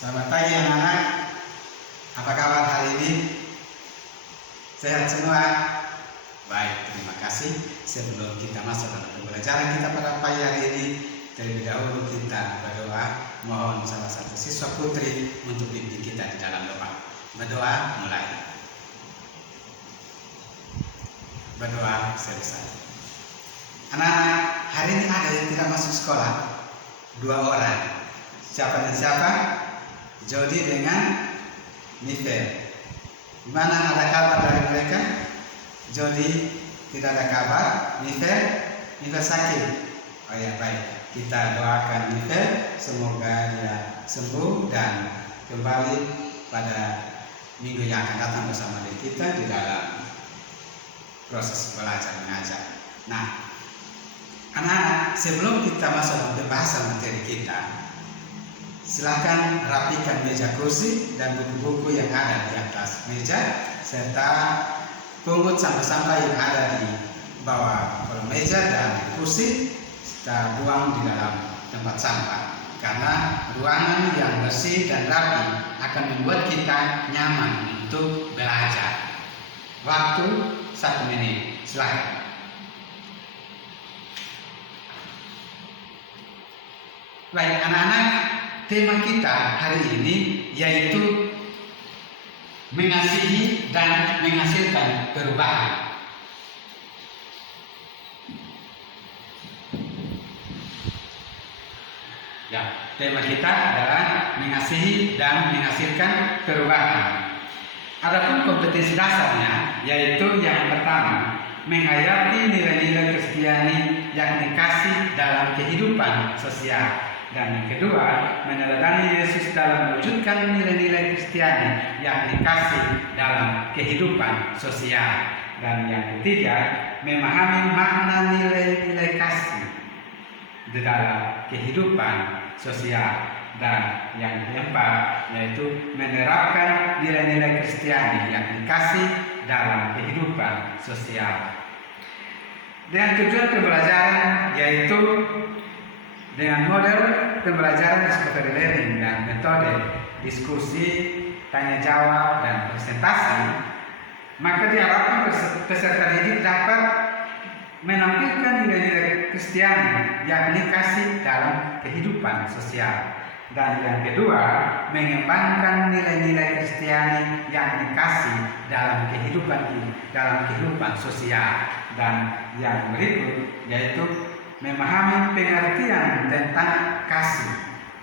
Selamat pagi anak-anak. Apa kabar hari ini? Sehat semua? Baik, terima kasih. Sebelum kita masuk dalam pembelajaran kita pada pagi hari ini, terlebih dahulu kita berdoa. Mohon salah satu siswa putri untuk pimpin kita di dalam doa. Berdoa mulai. Berdoa selesai. Anak-anak, hari ini ada yang tidak masuk sekolah. 2 orang. Siapa dan siapa? Jody dengan Nifel. Gimana, ada kabar dari mereka? Jody tidak ada kabar. Nifel sakit. Oh ya, baik. Kita doakan Nifel semoga dia sembuh dan kembali pada minggu yang akan datang bersama dengan kita di dalam proses belajar mengajar. Nah, anak-anak, sebelum kita masuk dalam pembahasan materi kita, silakan rapikan meja kursi dan buku-buku yang ada di atas meja serta pungut sampah-sampah yang ada di bawah meja dan kursi kita buang di dalam tempat sampah, karena ruangan yang bersih dan rapi akan membuat kita nyaman untuk belajar. Waktu 1 menit, silakan. Baik anak-anak, tema kita hari ini yaitu mengasihi dan menghasilkan perubahan. Ya, tema kita adalah mengasihi dan menghasilkan perubahan. Adapun kompetensi dasarnya yaitu yang pertama, menghayati nilai-nilai Kristiani yakni kasih dalam kehidupan sosial. Dan yang kedua, meneladani Yesus dalam mewujudkan nilai-nilai Kristiani yakni kasih dalam kehidupan sosial. Dan yang ketiga, memahami makna nilai-nilai kasih di dalam kehidupan sosial. Dan yang keempat, yaitu menerapkan nilai-nilai Kristiani yakni kasih dalam kehidupan sosial. Dengan tujuan pembelajaran yaitu dengan model pembelajaran discovery learning dan metode diskusi, tanya jawab, dan presentasi, maka diharapkan peserta didik dapat menampilkan nilai-nilai Kristiani yakni kasih dalam kehidupan sosial. Dan yang kedua, mengembangkan nilai-nilai Kristiani yakni kasih dalam kehidupan sosial. Dan yang berikut yaitu memahami pengertian tentang kasih.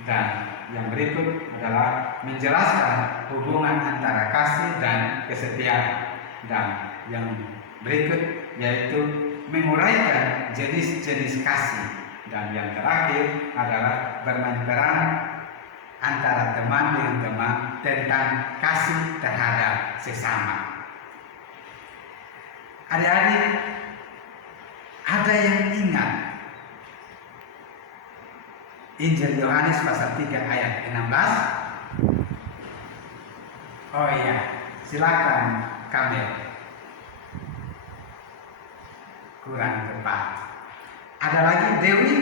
Dan yang berikut adalah menjelaskan hubungan antara kasih dan kesetiaan. Dan yang berikut yaitu menguraikan jenis-jenis kasih. Dan yang terakhir adalah bermain peran antara teman dengan teman tentang kasih terhadap sesama. Adik-adik, ada yang ingat Injil Yohanes pasal 3 ayat 16? Oh iya, silakan Kamil. Kurang tepat. Ada lagi Dewi?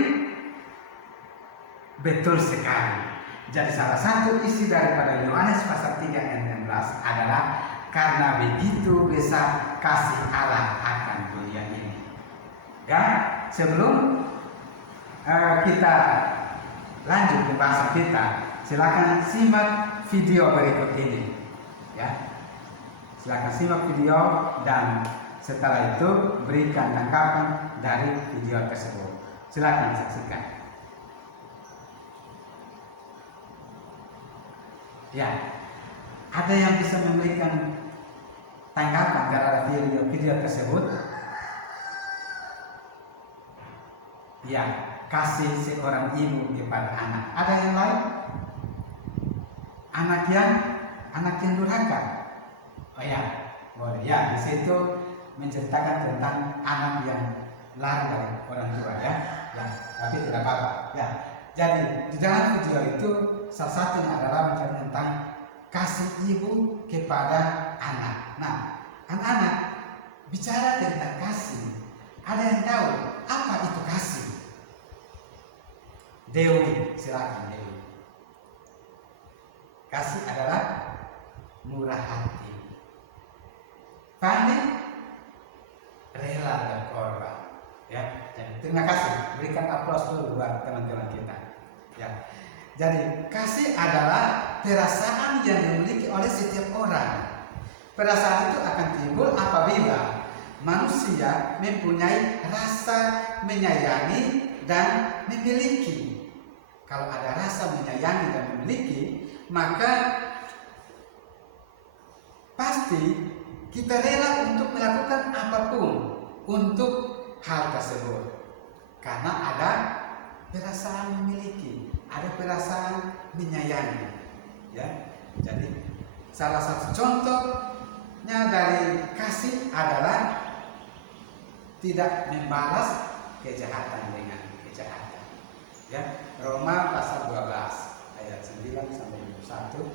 Betul sekali. Jadi salah satu isi daripada Yohanes pasal 3 ayat 16 adalah karena begitu besar kasih Allah akan dunia ini. Ya, sebelum kita lanjut pembahasan kita, silakan simak video berikut ini. Ya, silakan simak video dan setelah itu berikan tanggapan dari video tersebut. Silakan saksikan. Ya, ada yang bisa memberikan tanggapan terhadap video tersebut? Ya, kasih seorang ibu kepada anak. Ada yang lain? Anak yang durhaka. Oh ya, boleh. Ya, di situ menceritakan tentang anak yang lari dari orang tua, ya. Ya, tapi tidak apa-apa. Ya, jadi di dalam video itu salah satunya adalah menceritakan tentang kasih ibu kepada anak. Nah, anak-anak bicara tentang kasih. Ada yang tahu apa itu kasih? Dewi, silakan Dewi. Kasih adalah murah hati. Pandai rela berkorban. Ya, jadi terima kasih. Berikan aplaus dulu buat teman-teman kita. Ya, jadi kasih adalah perasaan yang dimiliki oleh setiap orang. Perasaan itu akan timbul apabila manusia mempunyai rasa menyayangi dan memiliki. Kalau ada rasa menyayangi dan memiliki, maka pasti kita rela untuk melakukan apapun untuk hal tersebut. Karena ada perasaan memiliki, ada perasaan menyayangi. Ya, jadi salah satu contohnya dari kasih adalah tidak membalas kejahatan dengan kejahatan. Ya, Roma pasal 12 ayat 9 sampai 21,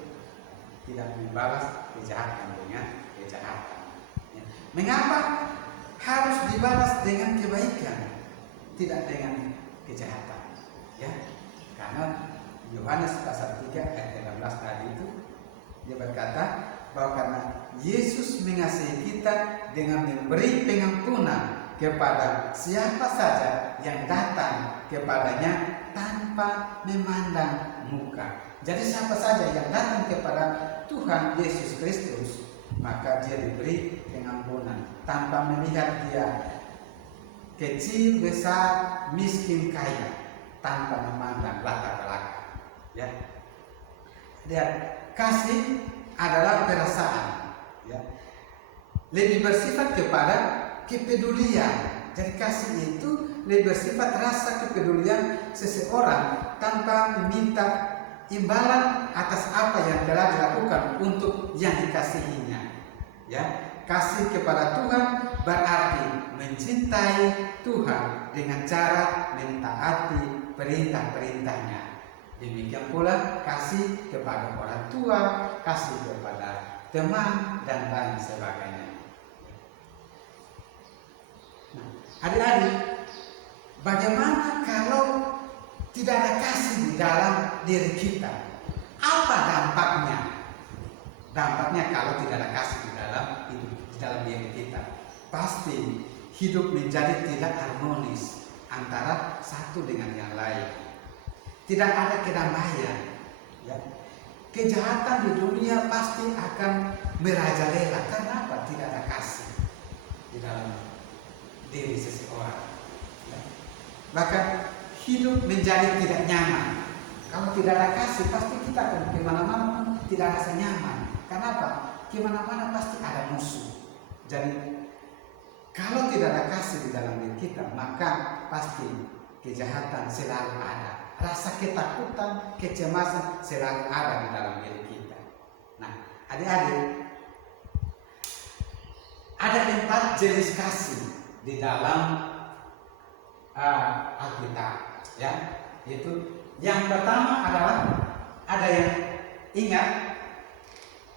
tidak membalas kejahatan dengan kejahatan. Ya. Mengapa harus dibalas dengan kebaikan, tidak dengan kejahatan? Ya, karena Yohanes pasal 3 ayat 13 tadi itu dia berkata bahwa karena Yesus mengasihi kita dengan memberi pengampunan kepada siapa saja yang datang kepadanya tanpa memandang muka. Jadi siapa saja yang datang kepada Tuhan Yesus Kristus, maka dia diberi pengampunan tanpa melihat dia kecil, besar, miskin, kaya, tanpa memandang latar belakang. Ya, dan kasih adalah perasaan. Ya, lebih bersifat kepada kepedulian. Jadi kasih itu lebih bersifat rasa kepedulian seseorang tanpa meminta imbalan atas apa yang telah dilakukan untuk yang dikasihinya. Ya, kasih kepada Tuhan berarti mencintai Tuhan dengan cara mentaati perintah-perintahnya. Demikian pula kasih kepada orang tua, kasih kepada teman dan lain sebagainya. Nah, adik-adik, bagaimana kalau tidak ada kasih di dalam diri kita? Apa dampaknya? Dampaknya kalau tidak ada kasih di dalam hidup, di dalam diri kita, pasti hidup menjadi tidak harmonis antara satu dengan yang lain. Tidak ada kedamaian. Ya. Kejahatan di dunia pasti akan merajalela. Karena apa? Tidak ada kasih di dalam diri seseorang. Ya. Bahkan hidup menjadi tidak nyaman. Kalau tidak ada kasih, pasti kita akan kemana-mana pun tidak rasa nyaman. Kenapa? Kemana-mana pasti ada musuh. Jadi kalau tidak ada kasih di dalam diri kita, maka pasti kejahatan selalu ada. Rasa ketakutan, kecemasan selalu ada di dalam diri kita. Nah, adik-adik, ada 4 jenis kasih di dalam Alkitab. Ya, itu yang pertama adalah ada yang ingat,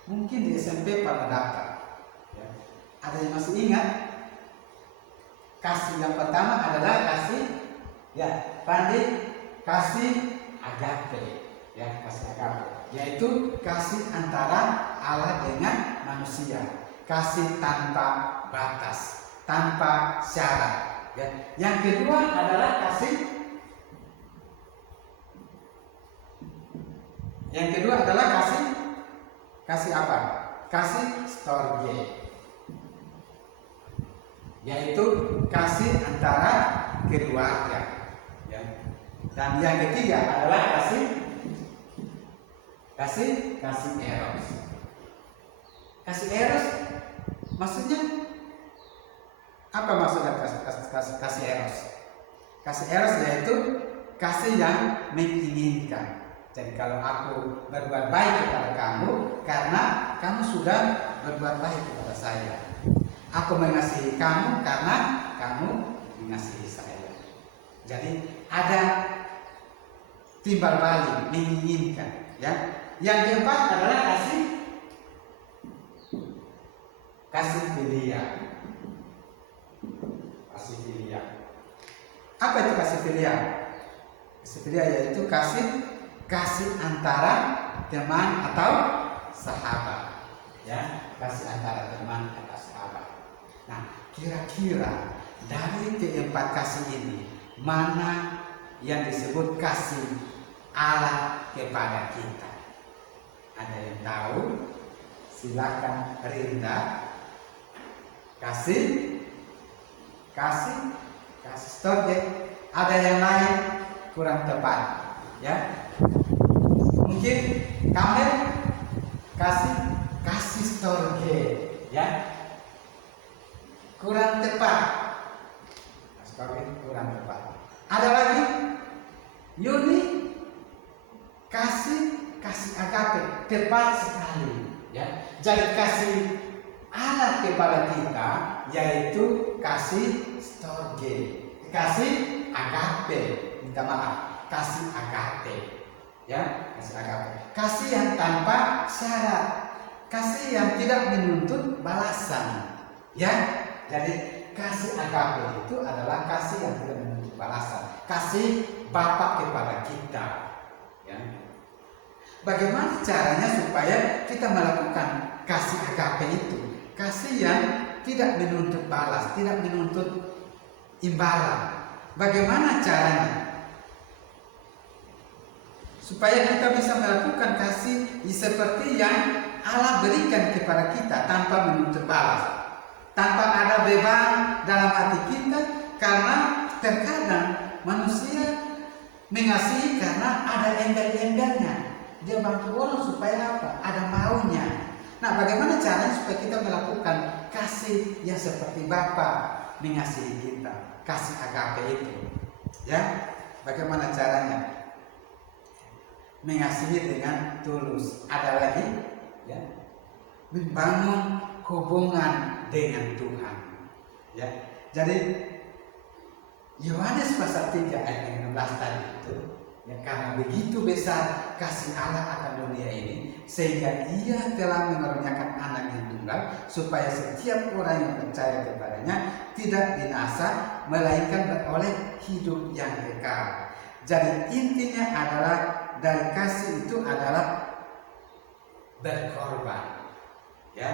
mungkin di SMP pada daftar. Ya, ada yang masih ingat? Kasih yang pertama adalah kasih, ya, pandai. Kasih agape, ya, kasih agape, yaitu kasih antara Allah dengan manusia, kasih tanpa batas, tanpa syarat. Ya. Yang kedua adalah kasih, yang kedua adalah kasih apa? Kasih storge, yaitu kasih antara keluarga. Ya. Dan yang ketiga adalah kasih eros. Kasih eros maksudnya apa? Maksudnya kasih eros? Kasih eros yaitu kasih yang menginginkan. Jadi kalau aku berbuat baik kepada kamu karena kamu sudah berbuat baik kepada saya. Aku mengasihi kamu karena kamu mengasihi saya. Jadi ada timbal balik, menginginkan, ya. Yang keempat adalah kasih filial. Kasih filial. Apa itu kasih filial? Kasih filial yaitu kasih antara teman atau sahabat. Ya, kasih antara teman atau sahabat. Nah, kira-kira dari keempat kasih ini, mana yang disebut kasih Allah kepada kita? Ada yang tahu? Silakan Rinda. Kasih storge. Ada yang lain kurang tepat, ya? Mungkin Kamel kasih storge, ya? Kurang tepat. Storge kurang tepat. Ada lagi? Yuni kasih agape, tepat sekali, ya. Jadi kasih Allah kepada kita yaitu kasih storge, kasih agape, minta maaf, kasih agape, ya, kasih agape, kasih yang tanpa syarat, kasih yang tidak menuntut balasan, ya. Jadi kasih agape itu adalah kasih yang tidak menuntut balasan, kasih Bapa kepada kita, ya. Bagaimana caranya supaya kita melakukan kasih agape itu? Kasih yang tidak menuntut balas, tidak menuntut imbalan. Bagaimana caranya? Supaya kita bisa melakukan kasih seperti yang Allah berikan kepada kita tanpa menuntut balas, tanpa ada beban dalam hati kita, karena terkadang manusia mengasihi karena ada embel-embelnya. Dia bantu orang supaya apa? Ada maunya. Nah, bagaimana caranya supaya kita melakukan kasih yang seperti Bapa mengasihi kita? Kasih agape itu, ya. Bagaimana caranya? Mengasihi dengan tulus. Ada lagi, ya. Membangun hubungan dengan Tuhan, ya. Jadi Yohanes pasal 3 ayat 16 tadi itu, ya, karena begitu besar kasih Allah akan dunia ini, sehingga Ia telah mengaruniakan Anak yang tunggal, supaya setiap orang yang percaya kepadanya tidak binasa, melainkan beroleh hidup yang kekal. Jadi intinya adalah dari kasih itu adalah berkorban, ya,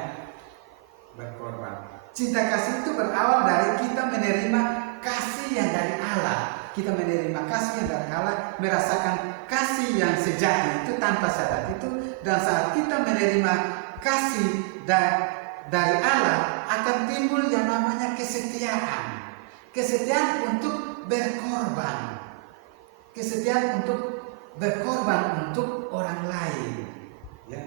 berkorban. Cinta kasih itu berawal dari kita menerima kasih yang dari Allah. Kita menerima kasih yang dari Allah, merasakan kasih yang sejati itu tanpa syarat itu, dan saat kita menerima kasih dari Allah akan timbul yang namanya kesetiaan. Kesetiaan untuk berkorban. Kesetiaan untuk berkorban untuk orang lain, ya.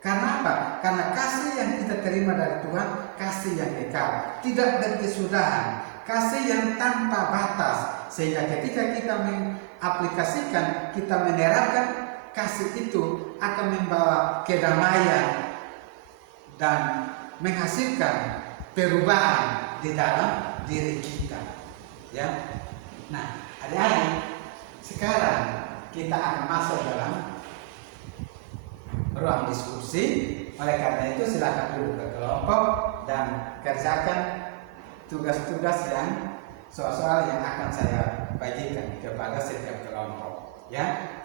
Karena apa? Karena kasih yang kita terima dari Tuhan, kasih yang kekal, tidak berkesudahan, kasih yang tanpa batas, sehingga ketika kita mengaplikasikan, kita menerapkan kasih itu akan membawa kedamaian dan menghasilkan perubahan di dalam diri kita, ya. Nah, adik-adik, sekarang kita akan masuk dalam ruang diskusi. Oleh karena itu silakan duduk ke kelompok dan kerjakan tugas-tugas yang soal-soal yang akan saya bagikan kepada setiap kelompok, ya.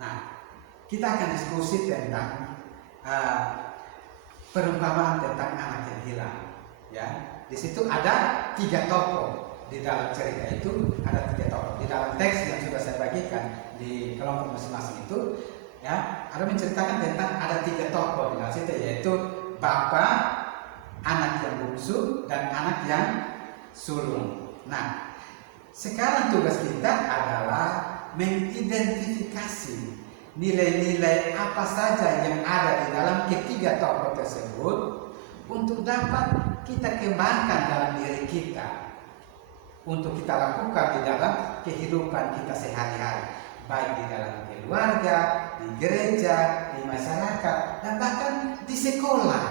Nah, kita akan diskusi tentang perumpamaan tentang anak yang hilang, ya. Di situ ada 3 tokoh. Di dalam cerita itu ada 3 tokoh. Di dalam teks yang sudah saya bagikan di kelompok masing-masing itu, ya, ada menceritakan tentang ada 3 tokoh di dalam situ, yaitu Bapa, anak yang bungsu, dan anak yang sulung. Nah, sekarang tugas kita adalah mengidentifikasi nilai-nilai apa saja yang ada di dalam ketiga tokoh tersebut untuk dapat kita kembangkan dalam diri kita, untuk kita lakukan di dalam kehidupan kita sehari-hari, baik di dalam keluarga, di gereja, di masyarakat, dan bahkan di sekolah.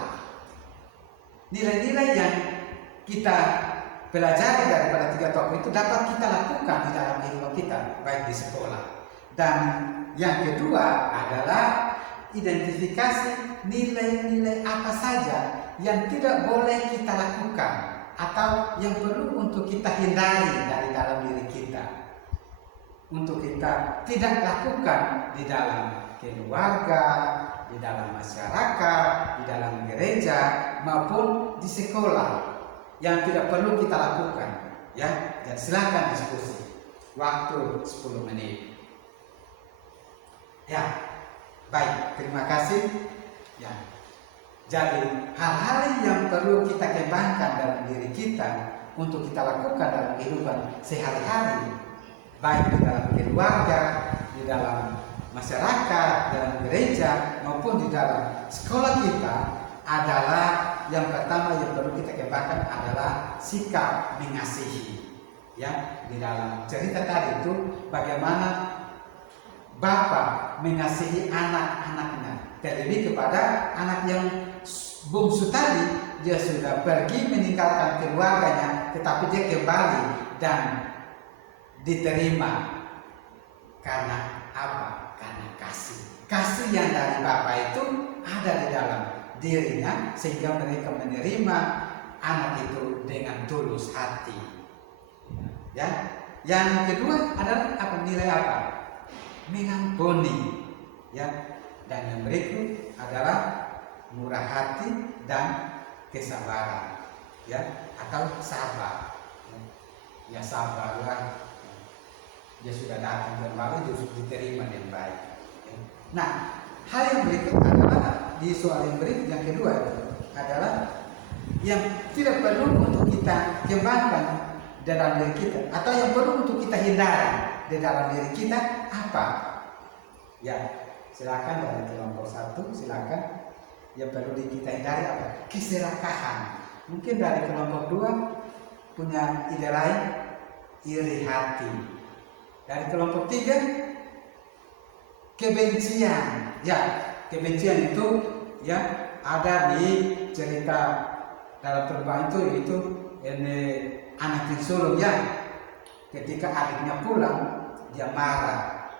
Nilai-nilai yang kita pelajari daripada 3 tokoh itu dapat kita lakukan di dalam kehidupan kita, baik di sekolah. Dan yang kedua adalah identifikasi nilai-nilai apa saja yang tidak boleh kita lakukan atau yang perlu untuk kita hindari dari dalam diri kita, untuk kita tidak lakukan di dalam keluarga, di dalam masyarakat, di dalam gereja, maupun di sekolah yang tidak perlu kita lakukan. Ya, dan silakan diskusi. Waktu 10 menit. Ya, baik. Terima kasih. Ya, jadi hal-hal yang perlu kita kembangkan dalam diri kita untuk kita lakukan dalam kehidupan sehari-hari, baik di dalam keluarga, di dalam masyarakat, dalam gereja, maupun di dalam sekolah kita, adalah yang pertama yang perlu kita kembangkan adalah sikap mengasihi. Ya, di dalam cerita tadi itu bagaimana Bapak mengasihi anak-anaknya, terlebih kepada anak yang bungsu tadi. Dia sudah pergi meninggalkan keluarganya, tetapi dia kembali dan diterima. Karena apa? Karena kasih. Kasih yang dari Bapak itu ada di dalam dirinya, sehingga mereka menerima anak itu dengan tulus hati. Ya, yang kedua adalah apa? Nilai apa? Mengampuni. Ya, dan yang berikut adalah murah hati dan kesabaran. Ya, atau sabar. Ya, sabarlah. Dia sudah datang kembali, dia diterima dengan baik. Nah, hal yang berikut adalah di soal yang berikut, yang kedua itu adalah yang tidak perlu untuk kita kembangkan dalam diri kita, atau yang perlu untuk kita hindari di dalam diri kita apa? Ya, silakan dari kelompok 1, silakan. Yang perlu kita hindari apa? Keserakahan. Mungkin dari kelompok 2 punya ide lain, iri hati. Dari kelompok 3, kebencian. Ya, kebencian itu ya ada di cerita dalam perubahan itu, yaitu ini anak yang sulung ya, ketika adiknya pulang dia marah,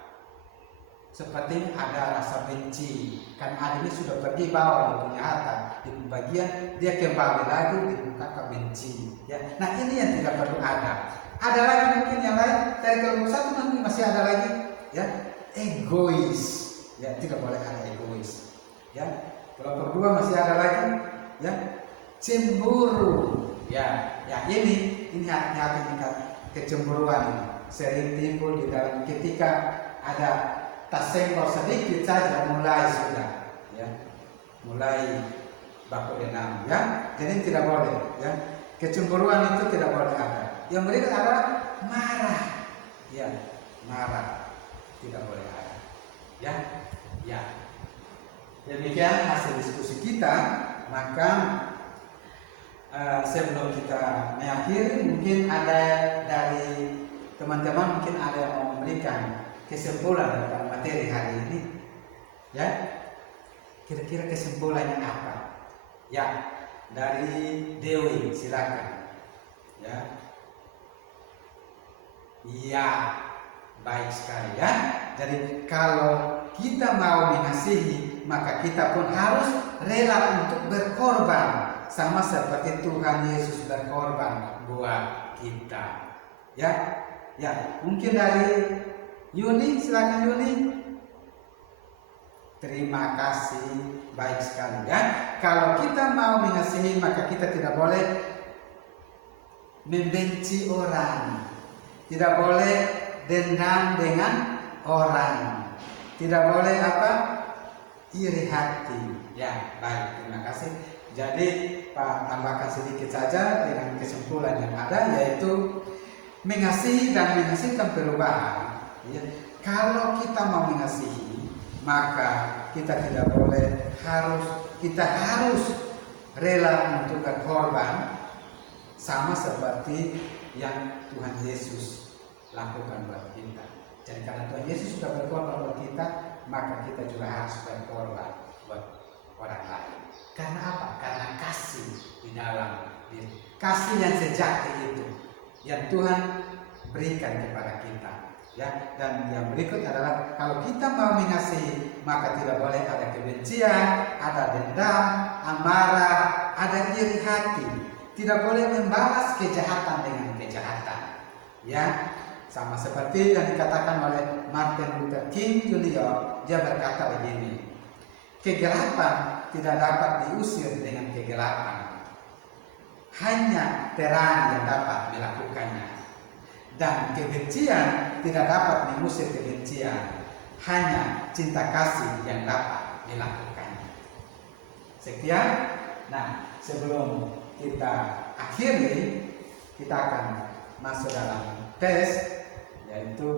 seperti ada rasa benci karena adiknya sudah pergi bawa di punya harta, di pembagian dia kembali lagi di muka kebenci ya. Nah, ini yang tidak perlu ada. Ada lagi mungkin yang lain dari kelompok 1, nanti masih ada lagi ya, egois ya, tidak boleh ada egois ya. Kelompok 2 masih ada lagi ya, cemburu ya. Ya, ini hati-hati kecemburuan sering timbul di dalam ketika ada tas senggol sedikit saja mulai sudah ya, mulai baku denam ya. Jadi tidak boleh ya, kecemburuan itu tidak boleh ada. Yang berikut adalah marah ya, marah tidak boleh ada ya. Ya, demikian hasil diskusi kita. Maka sebelum kita mengakhiri, mungkin ada dari teman-teman, mungkin ada yang mau memberikan kesimpulan dari materi hari ini ya. Kira-kira kesimpulannya apa ya? Dari Dewi, silakan ya. Iya, baik sekali ya. Jadi kalau kita mau mengasihi, maka kita pun harus rela untuk berkorban, sama seperti Tuhan Yesus berkorban buat kita. Ya, ya. Mungkin dari Yuni, silakan Yuni. Terima kasih, baik sekali ya. Kalau kita mau mengasihi, maka kita tidak boleh membenci orang. Tidak boleh dendam dengan orang. Tidak boleh apa? Iri hati. Ya, baik, terima kasih. Jadi Pak tambahkan sedikit saja dengan kesimpulan yang ada, yaitu mengasihi dan menghasilkan perubahan. Ya. Kalau kita mau mengasihi, maka kita tidak boleh kita harus rela untuk berkorban, sama seperti yang Tuhan Yesus lakukan buat kita. Jadi karena Tuhan Yesus sudah berkorban buat kita, maka kita juga harus berkorban buat orang lain. Karena apa? Karena kasih di dalam diri. Kasih yang sejati itu yang Tuhan berikan kepada kita. Ya, dan yang berikut adalah kalau kita mau mengasihi, maka tidak boleh ada kebencian, ada dendam, amarah, ada iri hati. Tidak boleh membalas kejahatan dengan kejahatan. Ya, Sama seperti yang dikatakan oleh Martin Luther King Jr. Dia berkata begini, kegelapan tidak dapat diusir dengan kegelapan. Hanya terang yang dapat melakukannya. Dan kebencian tidak dapat mengusir kebencian. Hanya cinta kasih yang dapat melakukannya. Sekian. Nah, sebelum kita akhiri, kita akan masuk dalam tes, yaitu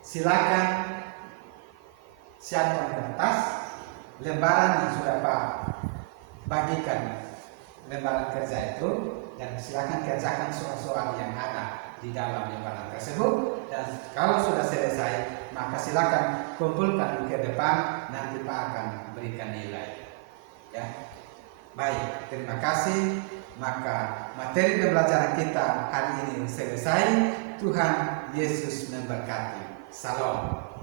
silakan siapkan kertas, lembaran yang sudah Pak bagikan lembaran kerja itu, dan silakan kerjakan soal-soal yang ada di dalam lembaran tersebut. Dan kalau sudah selesai, maka silakan kumpulkan ke depan, nanti Pak akan berikan nilai. Ya, baik, terima kasih. Maka materi pembelajaran kita hari ini selesai. Tuhan Yesus memberkati. Salam.